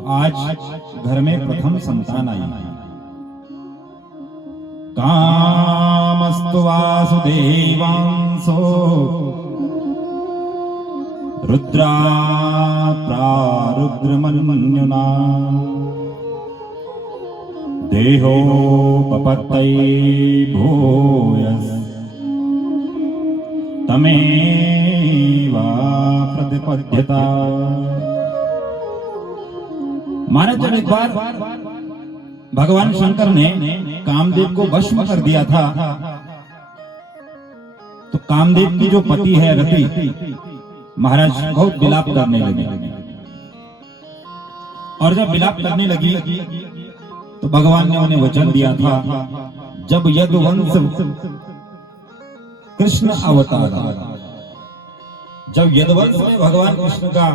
तो आज घर में प्रथम संतान आई। कामस्तु वासुदेवांसो रुद्रा प्रारुद्रमन्युना देहो पपत्तै भूयस् तमेवा प्रतिपद्यता। महाराज जब एक बार भगवान शंकर ने कामदेव को वश में कर दिया था, तो कामदेव की जो पति है रति, महाराज बहुत विलाप करने लगे। और जब विलाप करने लगी तो भगवान ने उन्हें वचन दिया था, जब यदुवंश कृष्ण अवतार, जब यदुवंश में भगवान कृष्ण का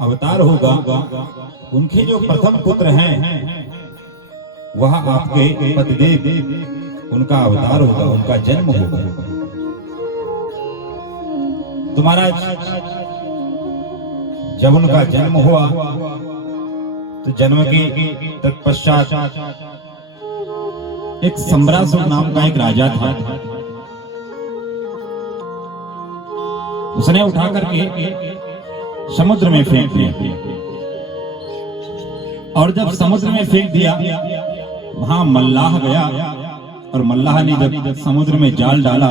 अवतार होगा, उनके जो प्रथम पुत्र हैं वह आपके पतिदेव, उनका अवतार होगा, उनका जन्म होगा। तो महाराज जब उनका जन्म हुआ तो जन्म के तत्पश्चात एक सम्रासुर नाम का एक राजा था। उसने उठा करके समुद्र में फेंक दिया, और जब समुद्र में फेंक दिया वहां मल्लाह गया, और मल्लाह ने जब समुद्र में जाल डाला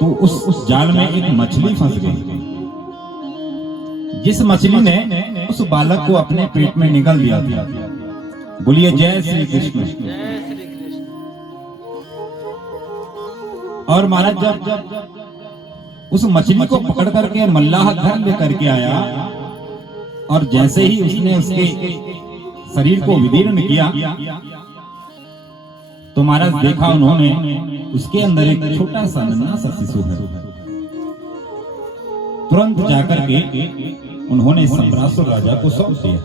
तो उस जाल में एक मछली फंस गई, जिस मछली ने उस बालक को अपने पेट में निगल दिया था। बोलिए जय श्री कृष्ण। और महाराज जब उस मछली को पकड़ करके मल्लाह घर लेकर के आया, और जैसे ही उसने उसके शरीर को विदीर्ण किया तो महाराज देखा उन्होंने उसके अंदर एक छोटा सा नन्हा सा शिशु है। तुरंत जाकर के उन्होंने सम्रासुर राजा को सौंप दिया,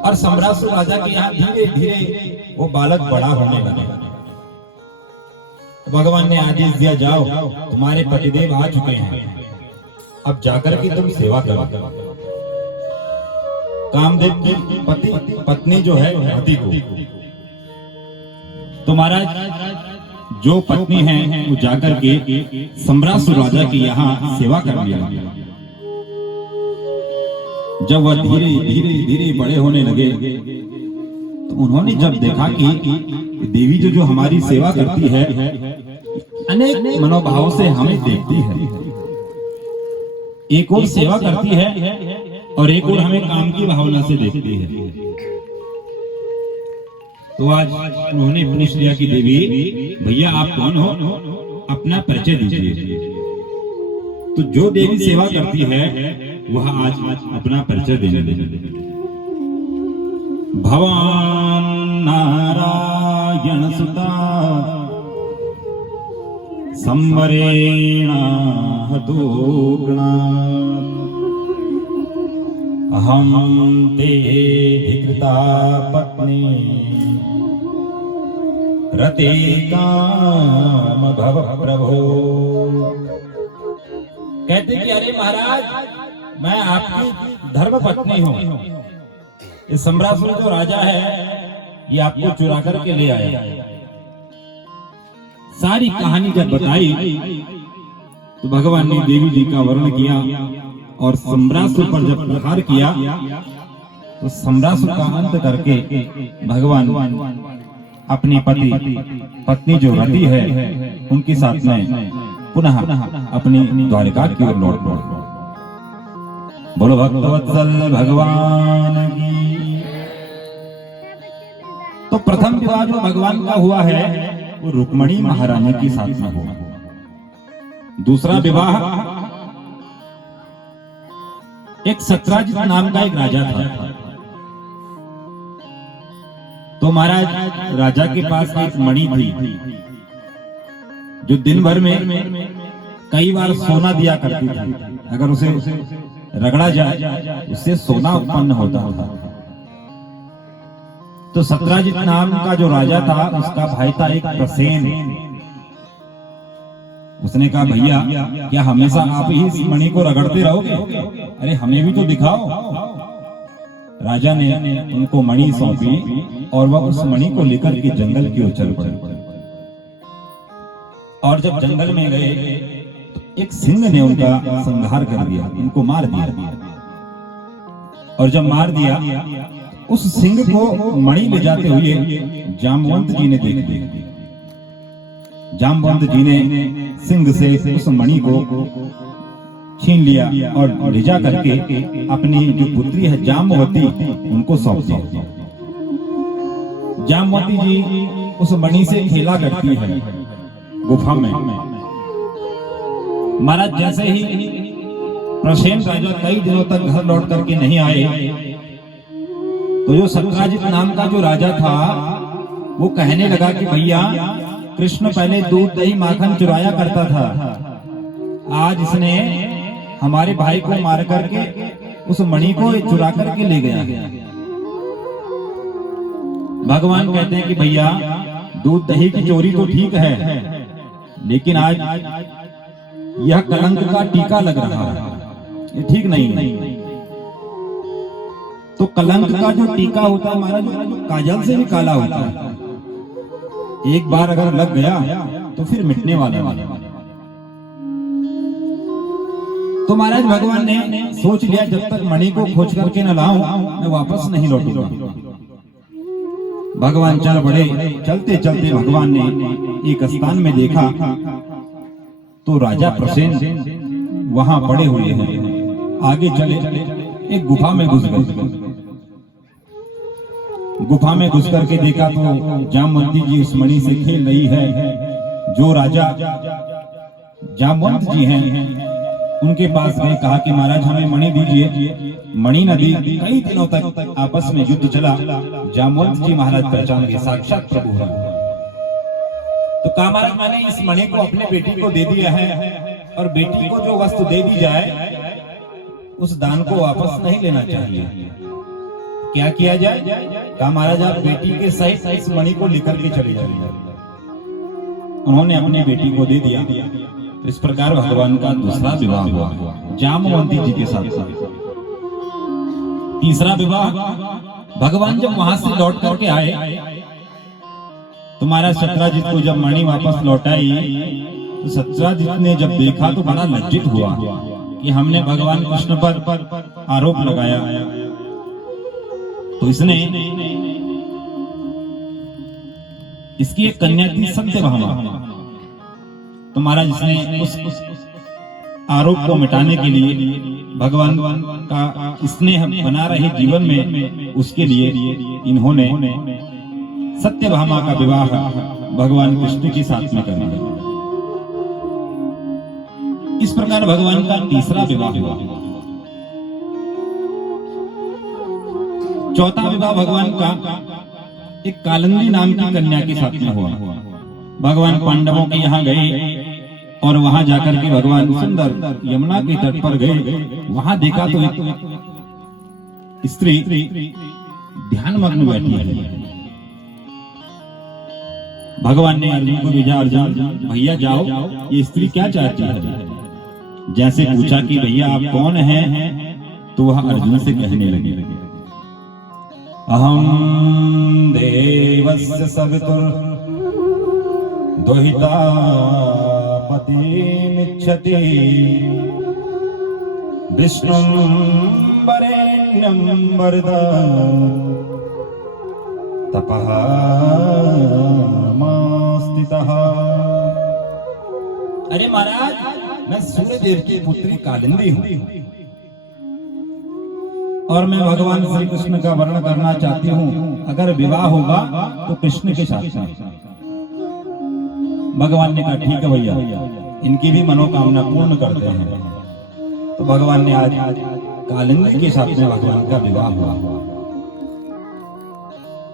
और सम्रासुर राजा के यहाँ धीरे धीरे वो बालक बड़ा होने लगा। भगवान ने आदेश दिया, जाओ तुम्हारे पतिदेव आ चुके हैं, अब जाकर के तुम सेवा करो। कामदेव की पत्नी जो है रति को, तो महाराज जो पत्नी है वो जाकर के सम्रासुर राजा की यहाँ सेवा करने लगी। जब वह धीरे धीरे धीरे बड़े होने लगे तो उन्होंने जब देखा कि देवी जो हमारी सेवा करती है अनेक मनोभाव से हमें देखती है, एक और सेवा करती है और एक और हमें काम की भावना से देखती है। तो आज उन्होंने पूछ लिया कि देवी भैया आप कौन हो, अपना परिचय दीजिए। तो जो देवी सेवा करती है वह आज अपना परिचय देने लगी। भवान नारायण सुता संवरेण हतोगुणा अहं ते धिकृता पत्नी रते काम भव प्रभो। कहते कि अरे महाराज मैं आपकी धर्म पत्नी हूँ, ये सम्रासुर जो राजा है ये आपको चुरा करके ले आया। सारी कहानी जब बताई तो भगवान ने देवी जी का वर्णन किया, और सम्रासुर पर जब प्रहार किया तो सम्रासुर का अंत करके भगवान अपनी पत्नी जो रति है उनके साथ में पुनः अपनी द्वारिका की ओर लौट पड़े। बोलो भक्तवत्सल भगवान की। तो प्रथम विवाह जो भगवान का हुआ है वो रुक्मणी महारानी के साथ में हुआ। दूसरा विवाह एक सत्राजित नाम का एक राजा था। तो महाराज राजा के पास एक मणि थी जो दिन भर में कई बार सोना दिया करती थी। अगर उसे रगड़ा जाए उससे सोना उत्पन्न होता था। तो सत्राजित नाम का जो राजा था उसका भाई था एक प्रसेन। उसने कहा भैया क्या हमेशा आप ही इस मणि को रगड़ते रहोगे, अरे हमें भी तो दिखाओ। राजा ने उनको मणि सौंपी और वह उस मणि को लेकर के जंगल की ओर चल पड़े। और जब जंगल में गए तो एक सिंह ने उनका संहार कर दिया, उनको मार दिया। और जब मार दिया उस सिंह को मणि ले जाते हुए जामवंत जी ने देख लिया। जामवंत जी ने सिंह से उस मणि को छीन लिया और ले जा करके अपनी जो पुत्री है जामवती उनको सौंप दिया। जामवती जी उस मणि से खेला करती है गुफा में। महाराज जैसे ही प्रसेन राजा कई दिनों तक घर लौट करके नहीं आए तो जो सत्राजित नाम का जो राजा था वो कहने लगा कि भैया कृष्ण पहले दूध दही माखन चुराया करता था, आज इसने हमारे भाई को मार करके उस मणि को चुरा करके ले गया। भगवान कहते हैं कि भैया दूध दही की चोरी तो ठीक है, लेकिन आज यह कलंक का टीका लग रहा है, ये ठीक नहीं है। तो कलंक का जो टीका होता है महाराज जो काजल से भी काला होता है, एक बार अगर लग गया तो फिर मिटने वाला नहीं। तो महाराज भगवान ने सोच लिया जब तक मणि को खोज करके न लाऊं मैं वापस नहीं लौटूंगा। भगवान चल बढ़े। चलते चलते भगवान ने एक स्थान में देखा तो राजा प्रसेन वहां पड़े हुए हैं। आगे चले एक गुफा में घुस गए। गुफा में घुस करके देखा तो जामवंती जी उस मणि से खेल रही है। जो राजा जामवंत जी हैं उनके पास गए, कहा कि महाराज हमें मणि दीजिए। मणि न दी। कई दिनों तक आपस में युद्ध चला। जामवंत जी महाराज पहचान गए साक्षात प्रभु हैं। तो कहा महाराज मैंने इस मणि को अपने बेटी को दे दिया है और बेटी को जो वस्तु दे दी जाए उस दान को वापस नहीं लेना चाहिए। क्या किया जाए? कहा महाराज आप बेटी के सहित इस मणि को लेकर के चले जाइए। उन्होंने अपनी बेटी को दे दिया। तो इस प्रकार भगवान का दूसरा विवाह हुआ जामवंती जी के साथ। तीसरा विवाह भगवान जब वहां से लौट करके आए तो महाराज सत्राजित को जब मणि वापस लौटाई तो सत्राजित ने जब देखा तो बड़ा लज्जित हुआ कि हमने भगवान कृष्ण पर आरोप लगाया। तो इसने इसकी एक कन्या थी सत्यभामा। तो महाराज इसने उस आरोप को मिटाने के लिए भगवान का स्नेह बना रहे जीवन में उसके लिए इन्होंने सत्यभामा का विवाह भगवान कृष्ण के साथ में कर दिया। इस प्रकार भगवान का तीसरा विवाह हुआ। चौथा विवाह भगवान का एक कालिंदी नाम की कन्या के साथ में हुआ। भगवान पांडवों के यहाँ गए और वहां जाकर के भगवान सुंदर यमुना के तट पर गए। वहां देखा तो एक स्त्री ध्यान मग्न बैठी है। भगवान ने अर्जुन को भेजा, अर्जुन भैया जाओ ये स्त्री क्या चाहती है। जैसे पूछा कि भैया आप कौन हैं, तो वह अर्जुन से कहने लगे अहम देवस्य सवितुर दोहिता पतिमिच्छति विष्णुं वरेण्यं वरदा तपः मास्तितः। अरे महाराज मैं सूर्यदेव की पुत्री कालिंदी हूँ और मैं भगवान श्री कृष्ण का वर्णन करना चाहती हूँ। अगर विवाह होगा तो कृष्ण के साथ में। भगवान ने कहा ठीक है भैया, इनकी भी मनोकामना पूर्ण करते हैं। तो भगवान ने आज कालिंदी के साथ में भगवान का विवाह हुआ।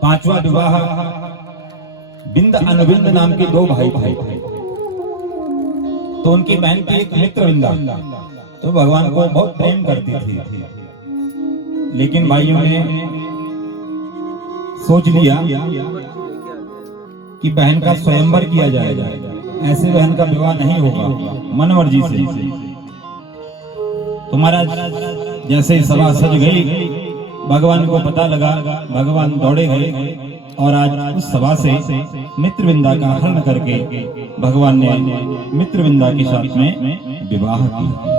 पांचवा विवाह बिंद अनुबिंद नाम के दो भाई थे। तो उनकी बहन की एक मित्र बिंदा तो भगवान को बहुत प्रेम करती थी, लेकिन भाइयों ने सोच लिया कि बहन का स्वयंवर किया जाएगा। ऐसे बहन का विवाह नहीं होगा मन मर्जी से। तो महाराज जैसे ही सभा सज गई, भगवान को पता लगा, भगवान दौड़े गए और आज उस सभा से मित्रविंदा का हरण करके भगवान ने मित्रविंदा के साथ में विवाह किया।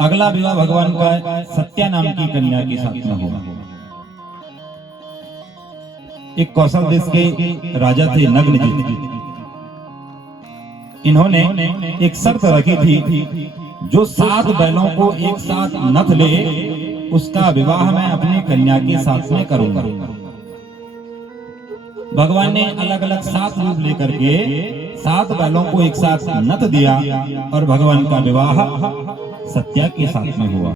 अगला विवाह भगवान का सत्या नाम की कन्या के साथ में हुआ। एक कौशल देश के राजा थे नग्नजित। इन्होंने एक शर्त रखी थी, जो 7 बैलों को एक साथ नथ ले उसका विवाह मैं अपनी कन्या के साथ में करूंगा। भगवान ने अलग अलग 7 रूप लेकर के 7 बैलों को एक साथ नथ दिया और भगवान का विवाह सत्या के साथ में हुआ।